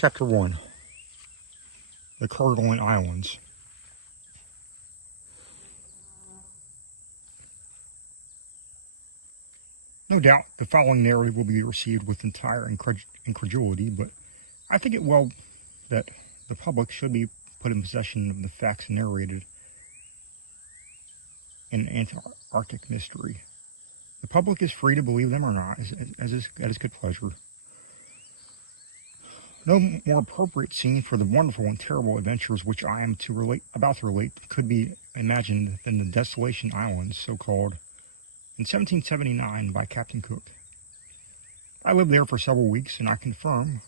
Chapter 1. The Kerguelen Islands. No doubt the following narrative will be received with entire incredulity, but I think it well that the public should be put in possession of the facts narrated in Antarctic mystery. The public is free to believe them or not, at his good pleasure. No more appropriate scene for the wonderful and terrible adventures which I am about to relate could be imagined than the Desolation Islands, so called, in 1779 by Captain Cook. I lived there for several weeks, and I confirm,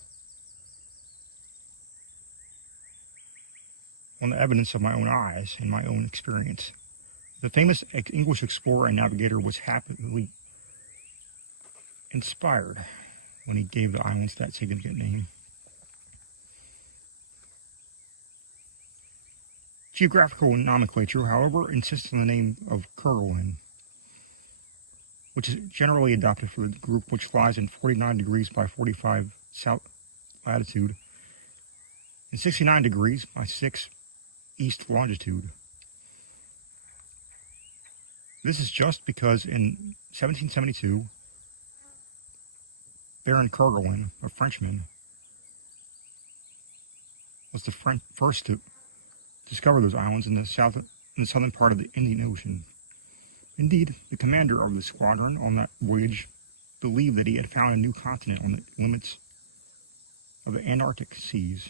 on the evidence of my own eyes and my own experience, the famous English explorer and navigator was happily inspired when he gave the islands that significant name. Geographical nomenclature, however, insists on the name of Kerguelen, which is generally adopted for the group which lies in 49 degrees by 45 south latitude and 69 degrees by 6 east longitude. This is just because in 1772, Baron Kerguelen, a Frenchman, was the first to discover those islands in the southern part of the Indian Ocean. Indeed, the commander of the squadron on that voyage believed that he had found a new continent on the limits of the Antarctic seas.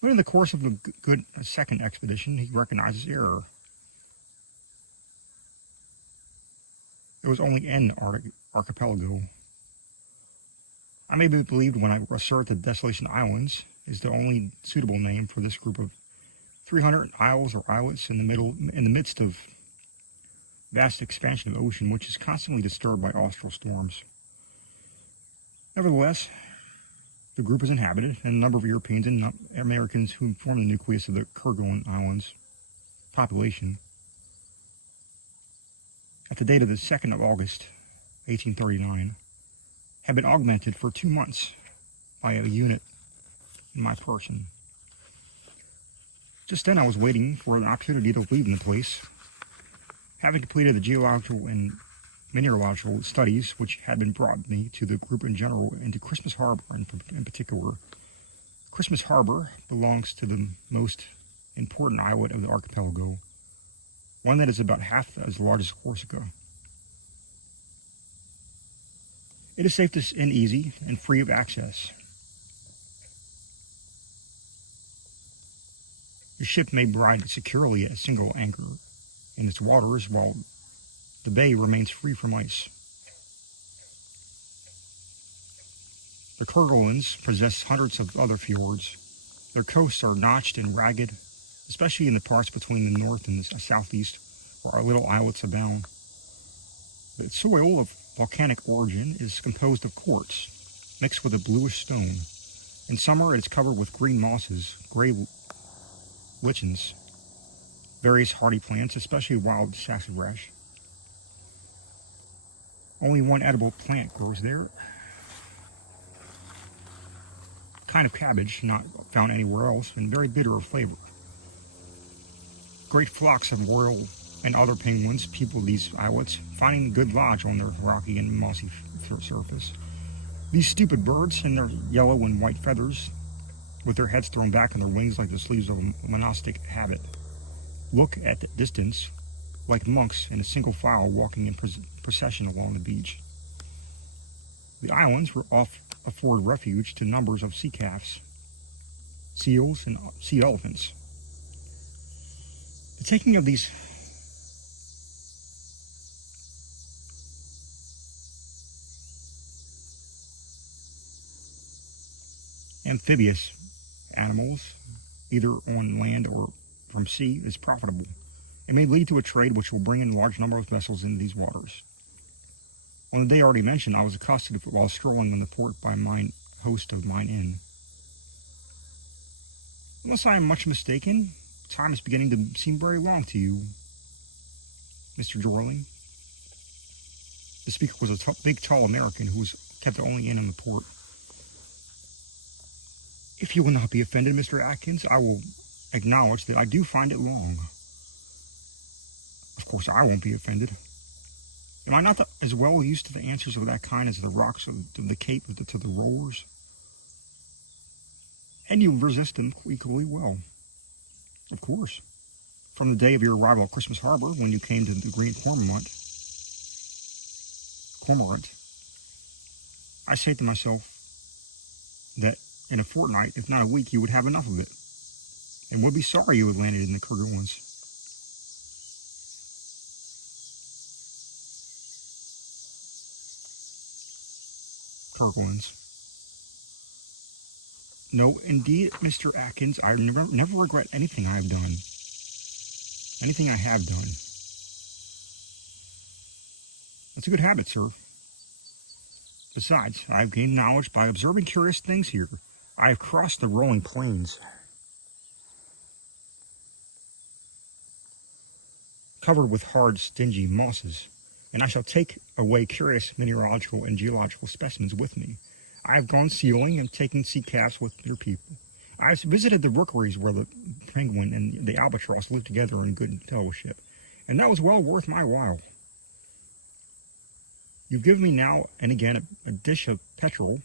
But in the course of a second expedition, he recognized his error. There was only an archipelago. I may be believed when I assert that Desolation Islands is the only suitable name for this group of 300 isles or islets in the midst of vast expansion of ocean which is constantly disturbed by austral storms. Nevertheless, the group is inhabited, and a number of Europeans and Americans who form the nucleus of the Kerguelen Islands population at the date of the 2nd of August, 1839, have been augmented for 2 months by a unit in my person. Just then I was waiting for an opportunity to leave the place, having completed the geological and mineralogical studies which had been brought me to the group in general and to Christmas Harbor in particular. Christmas Harbor belongs to the most important islet of the archipelago, one that is about half as large as Corsica. It is safe and easy and free of access. The ship may ride securely at a single anchor in its waters while the bay remains free from ice. The Kerguelens possess hundreds of other fjords. Their coasts are notched and ragged, especially in the parts between the north and southeast, where our little islets abound. The soil of volcanic origin is composed of quartz, mixed with a bluish stone. In summer, it is covered with green mosses, gray lichens, various hardy plants, especially wild sassafras. Only one edible plant grows there, a kind of cabbage not found anywhere else, and very bitter of flavor. Great flocks of royal and other penguins people these islets, finding good lodge on their rocky and mossy surface. These stupid birds, in their yellow and white feathers, with their heads thrown back on their wings like the sleeves of a monastic habit, look at the distance like monks in a single file walking in procession along the beach. The islands afford refuge to numbers of sea calves, seals, and sea elephants. The taking of these amphibious animals, either on land or from sea, is profitable. It may lead to a trade which will bring in a large number of vessels into these waters. On the day already mentioned, I was accosted while strolling in the port by mine host of mine inn. Unless I am much mistaken, time is beginning to seem very long to you, Mr. Jorling. The speaker was a big, tall American who was kept the only inn in the port. If you will not be offended, Mr. Atkins, I will acknowledge that I do find it long. Of course, I won't be offended. Am I not as well used to the answers of that kind as the rocks of the Cape to the rollers? And you resist them equally well. Of course. From the day of your arrival at Christmas Harbor, when you came to the Green Cormorant, I say to myself that in a fortnight, if not a week, you would have enough of it, and would be sorry you had landed in the Kerguelens. No, indeed, Mr. Atkins, I never regret anything I have done. Anything I have done. That's a good habit, sir. Besides, I have gained knowledge by observing curious things here. I have crossed the rolling plains, covered with hard, stingy mosses, and I shall take away curious mineralogical and geological specimens with me. I have gone sealing and taken sea calves with your people. I have visited the rookeries where the penguin and the albatross live together in good fellowship, and that was well worth my while. You've given me now and again a dish of petrel,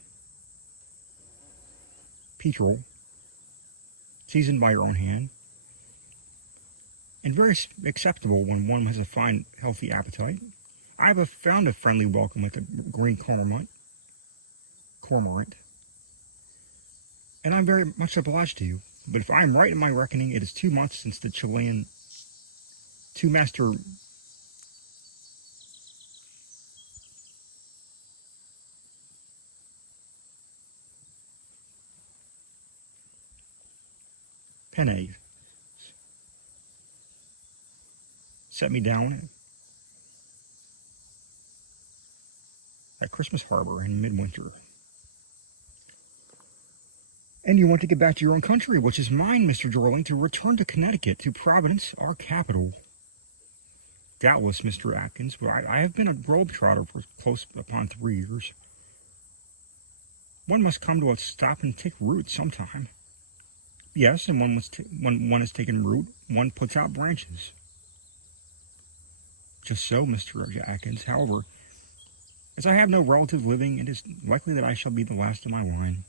seasoned by your own hand, and very acceptable when one has a fine, healthy appetite. I have found a friendly welcome at the Green Cormorant, and I'm very much obliged to you. But if I am right in my reckoning, it is 2 months since the Chilean two-master Penne set me down at Christmas Harbor in midwinter. And you want to get back to your own country, which is mine, Mr. Jorling, to return to Connecticut, to Providence, our capital. Doubtless, Mr. Atkins, but I have been a globe-trotter for close upon 3 years. One must come to a stop and take root sometime. Yes, and when one has taken root, one puts out branches. Just so, Mr. Atkins. However, as I have no relative living, it is likely that I shall be the last of my line.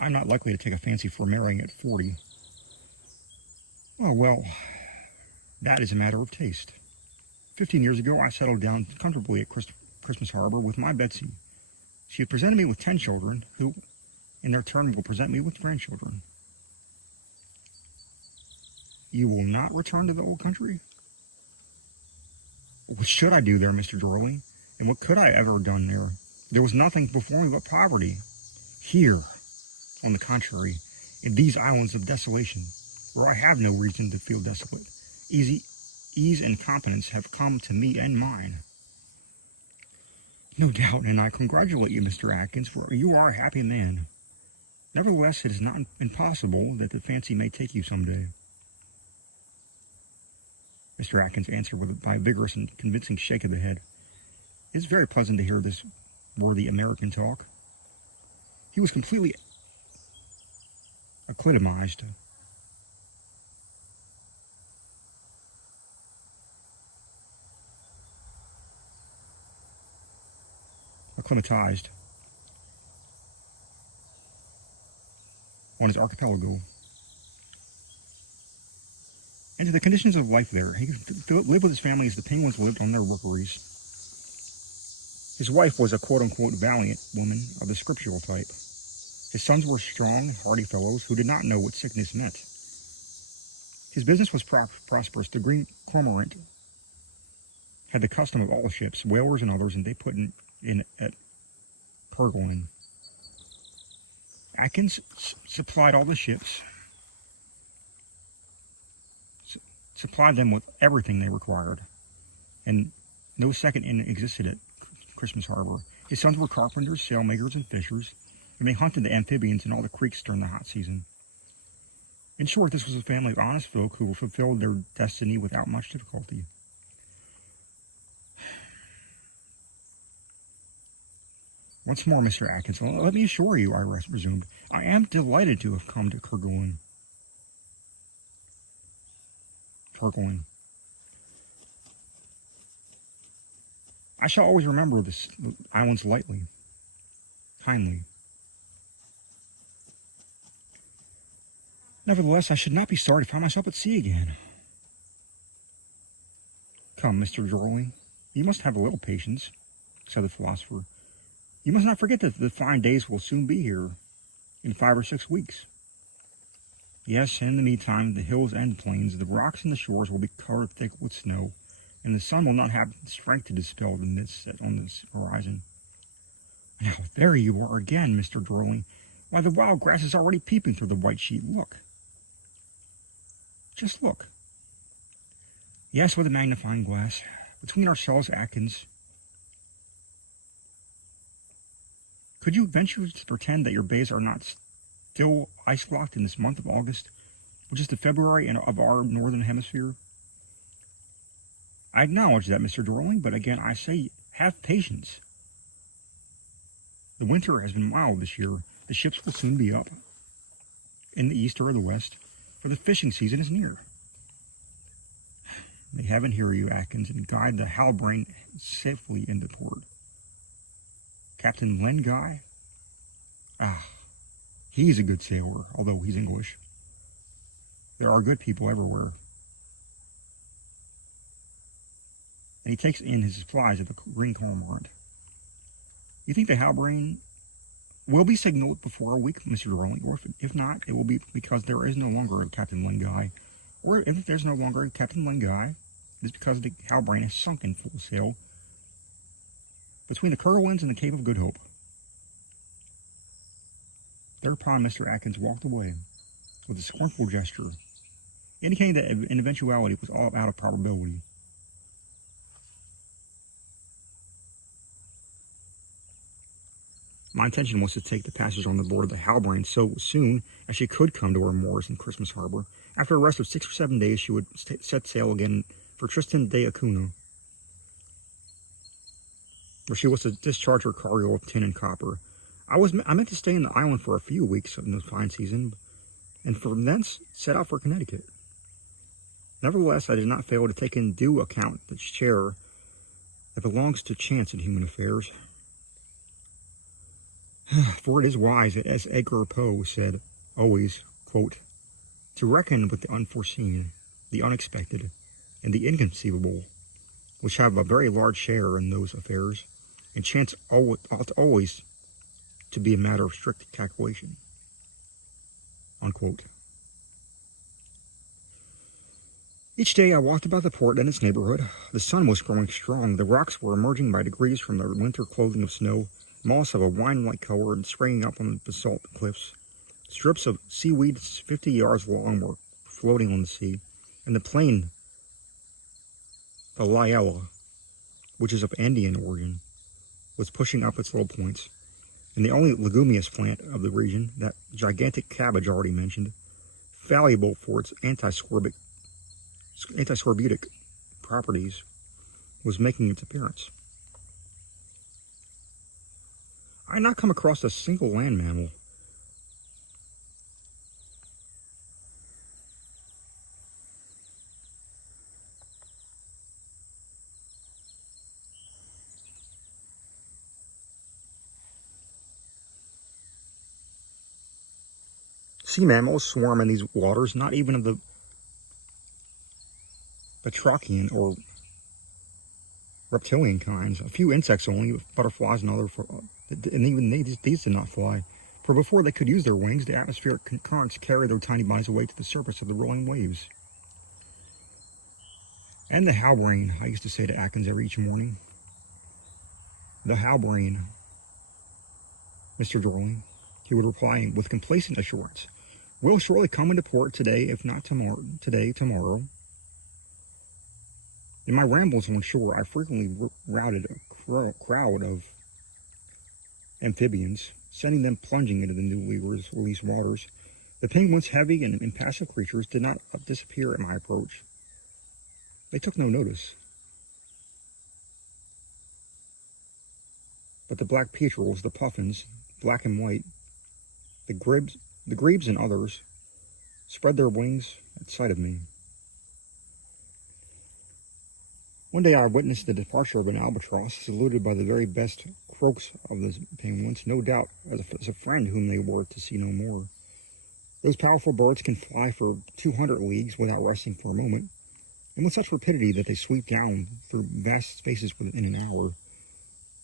I'm not likely to take a fancy for marrying at 40. Oh, well, that is a matter of taste. 15 years ago, I settled down comfortably at Christmas Harbor with my Betsy. She had presented me with 10 children, who, in their turn, will present me with grandchildren. You will not return to the old country? What should I do there, Mr. Dorley? And what could I ever have done there? There was nothing before me but poverty. Here, on the contrary, in these islands of desolation, where I have no reason to feel desolate, ease and competence have come to me and mine. No doubt, and I congratulate you, Mr. Atkins, for you are a happy man. Nevertheless, it is not impossible that the fancy may take you someday. Mr. Atkins answered by a vigorous and convincing shake of the head. It is very pleasant to hear this worthy American talk. He was completely acclimatized. On his archipelago, and to the conditions of life there. He lived with his family as the penguins lived on their rookeries. His wife was a quote-unquote valiant woman of the scriptural type. His sons were strong, hardy fellows who did not know what sickness meant. His business was prosperous. The Green Cormorant had the custom of all ships, whalers and others, and they put in at Kerguelen. Atkins supplied all the ships, supplied them with everything they required, and no second inn existed at Christmas Harbor. His sons were carpenters, sailmakers, and fishers, and they hunted the amphibians in all the creeks during the hot season. In short, this was a family of honest folk who fulfilled their destiny without much difficulty. Once more, Mr. Atkins, let me assure you, I resumed, I am delighted to have come to Kerguelen. Kerguelen. I shall always remember this islands lightly, kindly. Nevertheless, I should not be sorry to find myself at sea again. Come, Mr. Jorling, you must have a little patience, said the philosopher. You must not forget that the fine days will soon be here, in 5 or 6 weeks. Yes, and in the meantime, the hills and plains, the rocks and the shores will be covered thick with snow, and the sun will not have strength to dispel the mist on this horizon. Now, there you are again, Mr. Jorling. Why, the wild grass is already peeping through the white sheet. Look. Just look. Yes, with a magnifying glass. Between ourselves, Atkins, could you venture to pretend that your bays are not still ice-locked in this month of August, which is the February of our northern hemisphere? I acknowledge that, Mr. Dorling, but again I say, have patience. The winter has been mild this year. The ships will soon be up in the east or the west, for the fishing season is near. May heaven hear you, Atkins, and guide the Halbrane safely into port. Captain Len Guy? Ah, he's a good sailor, although he's English. There are good people everywhere. And he takes in his supplies at the Green Cormorant. You think the Halbrane will be signaled before a week, Mr. Dorling, or if not, it will be because there is no longer a Captain Len Guy. Or if there's no longer a Captain Len Guy, it is because the Halbrane has sunk in full sail between the Kerguelens and the Cape of Good Hope. Thereupon Mr. Atkins walked away with a scornful gesture, indicating that an eventuality was all out of probability. My intention was to take the passengers on the board of the Halbrane so soon as she could come to her moors in Christmas Harbor. After a rest of 6 or 7 days, she would set sail again for Tristan da Acunha, where she was to discharge her cargo of tin and copper. I meant to stay in the island for a few weeks in the fine season, and from thence set out for Connecticut. Nevertheless, I did not fail to take in due account the share that belongs to chance in human affairs. For it is wise, as Edgar Poe said, always, quote, to reckon with the unforeseen, the unexpected, and the inconceivable, which have a very large share in those affairs, and chance ought always to be a matter of strict calculation. Unquote. Each day I walked about the port and its neighborhood. The sun was growing strong. The rocks were emerging by degrees from their winter clothing of snow, moss of a wine-like color and springing up on the basalt cliffs. Strips of seaweed 50 yards long were floating on the sea, and the plain, the Liella, which is of Andean origin, was pushing up its low points. And the only leguminous plant of the region, that gigantic cabbage already mentioned, valuable for its antiscorbutic properties, was making its appearance. I had not come across a single land mammal. Sea mammals swarm in these waters, not even of the batrachian or reptilian kinds. A few insects only, butterflies and other, and even these did not fly. For before they could use their wings, the atmospheric currents carried their tiny bodies away to the surface of the rolling waves. And the Halbrane, I used to say to Atkins each morning. The Halbrane, Mr. Dorling, he would reply with complacent assurance, will surely come into port today, if not tomorrow. In my rambles on shore, I frequently routed a crowd of amphibians, sending them plunging into the newly released waters. The penguins, heavy and impassive creatures, did not disappear at my approach. They took no notice. but the black petrels, the puffins, black and white, the grebes and others, spread their wings at sight of me. One day I witnessed the departure of an albatross, saluted by the very best croaks of the penguins, no doubt as a friend whom they were to see no more. Those powerful birds can fly for 200 leagues without resting for a moment, and with such rapidity that they sweep down through vast spaces within an hour.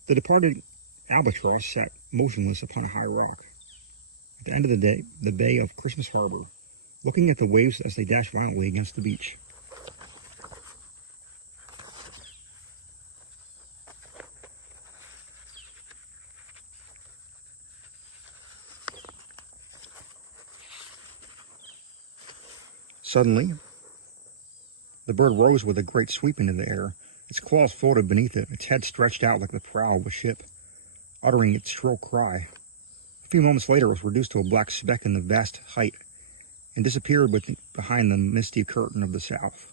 The departed albatross sat motionless upon a high rock, at the end of the day, the bay of Christmas Harbor, looking at the waves as they dashed violently against the beach. Suddenly, the bird rose with a great sweep into the air, its claws folded beneath it, its head stretched out like the prow of a ship, uttering its shrill cry. A few moments later, it was reduced to a black speck in the vast height, and disappeared behind the misty curtain of the south.